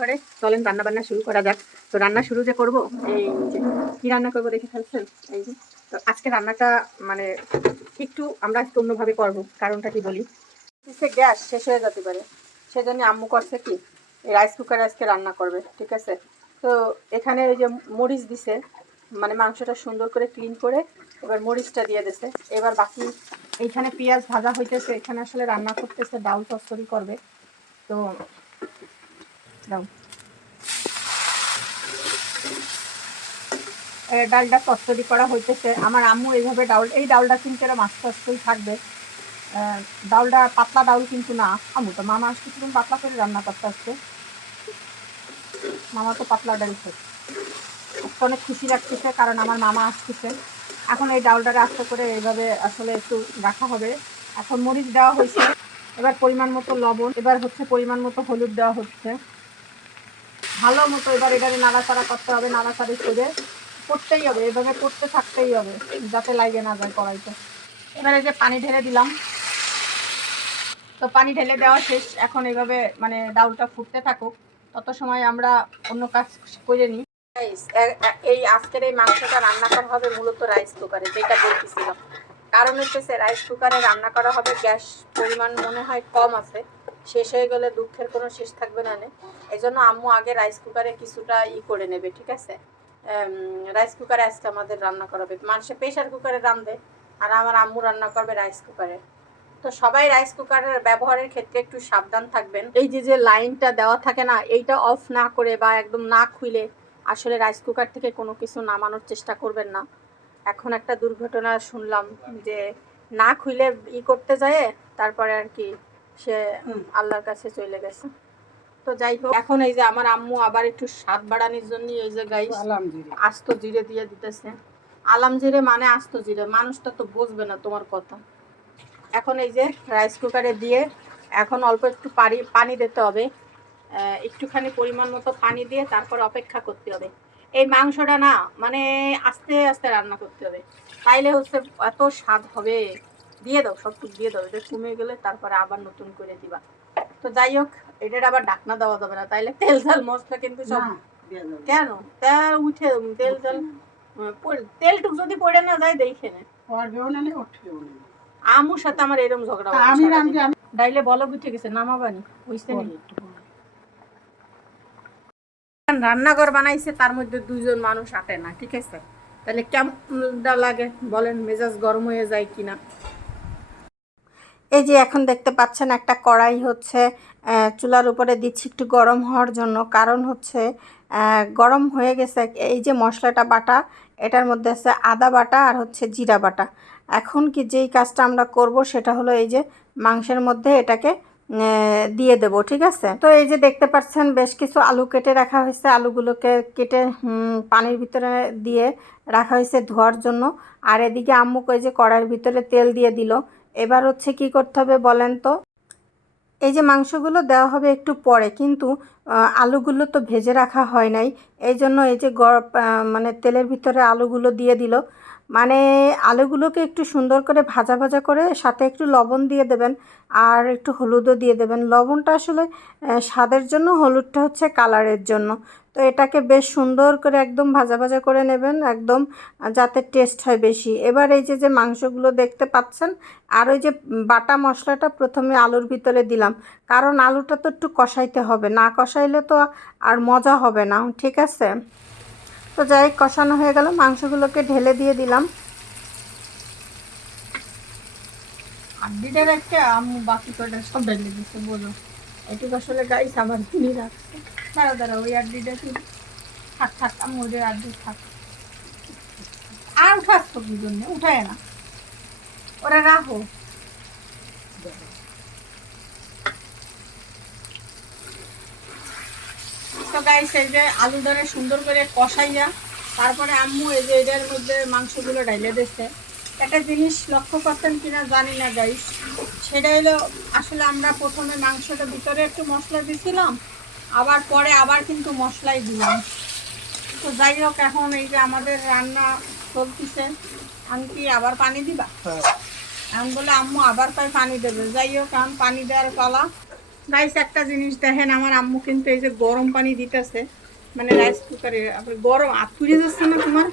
ঘরে চলেন রান্না বান্না শুরু করা যাক। তো রান্না শুরু যে করব, এই যে কি রান্না করব দেখে ফেলছেন? এই যে। তো আজকে রান্নাটা মানে একটু আমরা একটু অন্যভাবে করব, কারণটা কি বলি? সে গ্যাস শেষ হয়ে যেতে পারে। সেজন্য আম্মু করছে কি এই রাইস কুকারে আজকে রান্না করবে, ঠিক আছে? তো এখানে ওই যে মরিচ দিছে মানে মাংসটা সুন্দর করে ক্লিন করে এবার মরিচটা দিয়ে দিছে। এবার বাকি এইখানে পেঁয়াজ ভাজা হইতেছে, এখানে আসলে রান্না করতেছে, ডাল তস্তরি করবে। তো দাও ডালটা চচ্চড়ি করা হইতেছে। আমার আম্মু এইভাবে ডাউল, এই ডাউলটা কিন্তু এরা মাছ টাছই থাকবে। ডাউলটা পাতলা ডাউল কিন্তু না। আম্মু তো, মামা আসতে কিন্তু পাতলা করে রান্না করতে আসছে। মামা তো পাতলা ডাল খায়। আজকে অনেক খুশি লাগতেছে কারণ আমার মামা আসতেছে। এখন এই ডাউলটারে আস্তে করে এইভাবে আসলে একটু রাখা হবে। এখন মরিচ দেওয়া হয়েছে। এবার পরিমাণ মতো লবণ, এবার হচ্ছে পরিমাণ মতো হলুদ দেওয়া হচ্ছে। ভালো মতো এবার এবারে নাড়াচাড়া করতে হবে, নাড়াচাড়ি করে করতেই হবে, এভাবে করতে থাকতেই হবে, যাতে লাগে না যায় কড়াইতে। এবারে যে পানি ঢেলে দিলাম। তো পানি ঢেলে দেওয়া শেষ, এখন এভাবে মানে ডাউলটা ফুটতে থাকুক, তত সময় আমরা অন্য কাজ করে নিই। এই আজকের এই মাংসটা রান্না করা হবে মূলত রাইস কুকারে যেটা বলতেছিলাম। কারণ হচ্ছে রাইস কুকারে রান্না করা হবে, গ্যাস পরিমাণ মনে হয় কম আছে। শেষ হয়ে গেলে দুঃখের কোনো শেষ থাকবে না এই জন্য আম্মু আগে রাইস কুকারে কিছুটা ই করে নেবে, ঠিক আছে? রাইস কুকারে আজকে আমাদের রান্না করাবে। মানুষে প্রেশার কুকারে রাঁধবে আর আমার আম্মু রান্না করবে রাইস কুকারে তো সবাই রাইস কুকারের ব্যবহারের ক্ষেত্রে একটু সাবধান থাকবেন। এই যে যে লাইনটা দেওয়া থাকে না, এইটা অফ না করে বা একদম না খুলে আসলে রাইস কুকার থেকে কোনো কিছু নামানোর চেষ্টা করবেন না। এখন একটা দুর্ঘটনা শুনলাম যে, না খুলে ই করতে যায় তারপরে আর কি সে আল্লাহর কাছে চলে গেছে। তো যাই হোক এখন এই যে আমার আম্মু আবার একটু স্বাদ বাড়ানোর জন্য এই যে গাই আস্ত জিরে দিয়ে দিতেছে। আলাম জিরে মানে আস্ত জিরে মানুষটা তো বুঝবে না তোমার কথা। এখন এই যে রাইস কুকারে দিয়ে এখন অল্প একটু পানি পানি দিতে হবে। একটুখানি পরিমাণ মতো পানি দিয়ে তারপর অপেক্ষা করতে হবে। এই মাংসটা না মানে আস্তে আস্তে রান্না করতে হবে। তাইলে হচ্ছে এত স্বাদ হবে। দিয়ে দাও সব কিছু দিয়ে দাও এটা কমে গেলে তারপরে আবার নতুন করে দিবা। তো যাই হোক এটার আবার ঢাকনা দেওয়া যাবে না তাইলে তেল ঝাল মশলা কিন্তু সব কেন? তেল উঠে তেল ঝাল তেলটুক যদি পড়ে না যায় দেখে নে। আমুর সাথে আমার এরকম ঝগড়া আমি ডাইলে বলো উঠে গেছে নামাবানি বুঝতে নেই রান্নাঘর বানাইছে তার মধ্যে দুইজন মানুষ আটে না ঠিক আছে? তাহলে কেমনটা লাগে বলেন মেজাজ গরম হয়ে যায় কিনা? এই যে এখন দেখতে পাচ্ছেন একটা কড়াই হচ্ছে চুলার উপরে দিচ্ছি একটু গরম হওয়ার জন্য। কারণ হচ্ছে গরম হয়ে গেছে, এই যে মশলাটা বাটা, এটার মধ্যে আছে আদা বাটা আর হচ্ছে জিরা বাটা। এখন কি যেই কাজটা আমরা করব সেটা হলো এই যে মাংসের মধ্যে এটাকে দিয়ে দেবো, ঠিক আছে? তো এই যে দেখতে পাচ্ছেন বেশ কিছু আলু কেটে রাখা হয়েছে। আলুগুলোকে কেটে পানির ভিতরে দিয়ে রাখা হয়েছে ধোয়ার জন্য। আর এদিকে আম্মুক ওই যে কড়াইয়ের ভিতরে তেল দিয়ে দিল। এবার হচ্ছে কি করতে হবে বলেন তো? এই যে মাংসগুলো দেওয়া হবে একটু পরে, কিন্তু আলুগুলো তো ভেজে রাখা হয় নাই। এই জন্য এই যে মানে তেলের ভিতরে আলুগুলো দিয়ে দিল। মানে আলুগুলোকে একটু সুন্দর করে ভাজা ভাজা করে সাথে একটু লবণ দিয়ে দেবেন, আর একটু হলুদও দিয়ে দেবেন। লবণটা আসলে স্বাদের জন্য, হলুদটা হচ্ছে কালারের জন্য। তো এটাকে বেশ সুন্দর করে একদম ভাজা ভাজা করে নেবেন, একদম যাতে টেস্ট হয় বেশি। এবার এই যে যে মাংসগুলো দেখতে পাচ্ছেন, আর ওই যে বাটা মশলাটা প্রথমে আলুর ভিতরে দিলাম। কারণ আলুটা তো একটু কষাইতে হবে, না কষাইলে তো আর মজা হবে না, ঠিক আছে? তো যাই কষানো হয়ে গেল, মাংসগুলোকে ঢেলে দিয়ে দিলাম। রেখে আমি বাকি কটা সব ঢেলে দিচ্ছে বলো। আসলে কিনে রাখছে। দাঁড়া দাঁড়া ওই কি? থাক থাক আমি ওদের থাক। আর উঠাস তো কি জন্য, উঠায় না। ওরা রাখো। তো গাইস, এই যে আলু ধরে সুন্দর করে কষাইয়া, তারপরে আম্মু এই যে এটার মধ্যে মাংসগুলো ঢাইলে দিচ্ছে একটা জিনিস লক্ষ্য করতেন কিনা জানি না গাইস সেটা হলো আসলে আমরা প্রথমে মাংসটা ভিতরে একটু মশলা দিছিলাম আবার পরে আবার কিন্তু মশলাই দিলাম। তো যাই হোক এখন এই যে আমাদের রান্না চলতেছে আমি কি আবার পানি দিবা? আমি বলে আম্মু আবার তাই পানি দেবে? যাই হোক এখন পানি দেওয়ার পালা। রাইস একটা জিনিস দেখেন আমার আম্মু কিন্তু এই যে গরম পানি দিতেছে মানে রাইস কুকারে গরম আর পুড়ে যাচ্ছে না তোমার?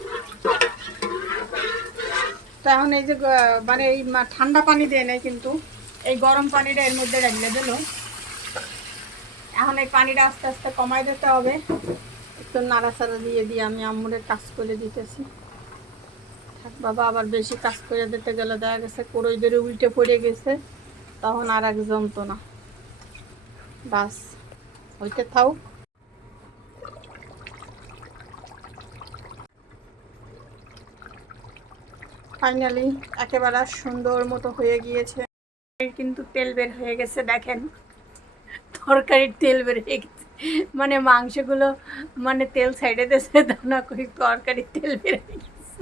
তো এখন এই যে মানে এই ঠান্ডা পানি দেয় নাই কিন্তু, এই গরম পানিটা এর মধ্যে রাখলে দিল। এখন এই পানিটা আস্তে আস্তে কমাই দিতে হবে। একটু নাড়াচাড়া দিয়ে দিয়ে আমি আম্মুরে কাজ করে দিতেছি। থাক, বাবা আবার বেশি কাজ করে দিতে গেলে দেখা গেছে কোরই ধরে উল্টে পড়ে গেছে। তখন আর এক না বাস, ওইটা থাও ফাইনালি একেবারে সুন্দর মতো হয়ে গিয়েছে। কিন্তু তেল বের হয়ে গেছে, দেখেন। তরকারির তেল বের হয়ে গেছে। মানে মাংসগুলো মানে তেল সাইডে দিয়েছে, দানা কই তরকারির তেল বের হয়ে গেছে।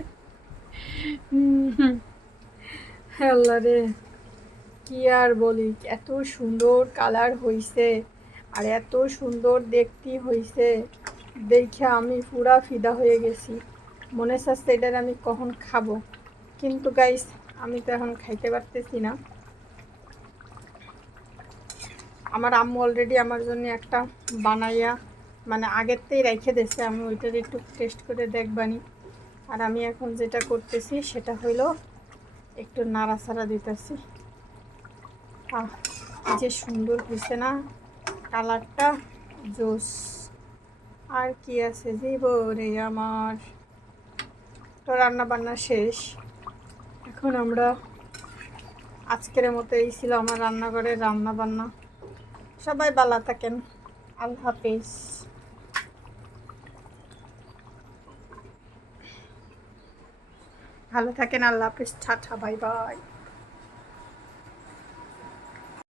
আল্লাহ রে, কি আর বলি, এত সুন্দর কালার হইছে আর এত সুন্দর দেখতে হইছে। দেখে আমি পুরা ফিদা হয়ে গেছি। মনে চাচ্ছে এটার আমি কখন খাব। কিন্তু গাইস আমি তো এখন খাইতে পারতেছি না। আমার আম্মু অলরেডি আমার জন্য একটা বানাইয়া মানে আগেরতেই রেখে দিয়েছে। আমি ওইটার একটু টেস্ট করে দেখবানি। আর আমি এখন যেটা করতেছি, সেটা হইল একটু নাড়াচাড়া দিতেছি। যে সুন্দর হয়েছে না কালারটা, জোস। আর কি আছে? জীব রে আমার। তো রান্না বান্না শেষ। এখন আমরা আজকের মতো এই ছিল আমার রান্নাঘরে রান্না বান্না সবাই ভালো থাকেন। আল্লাহ হাফিজ। ভালো থাকেন, আল্লাহ হাফিজ। Tata bye bye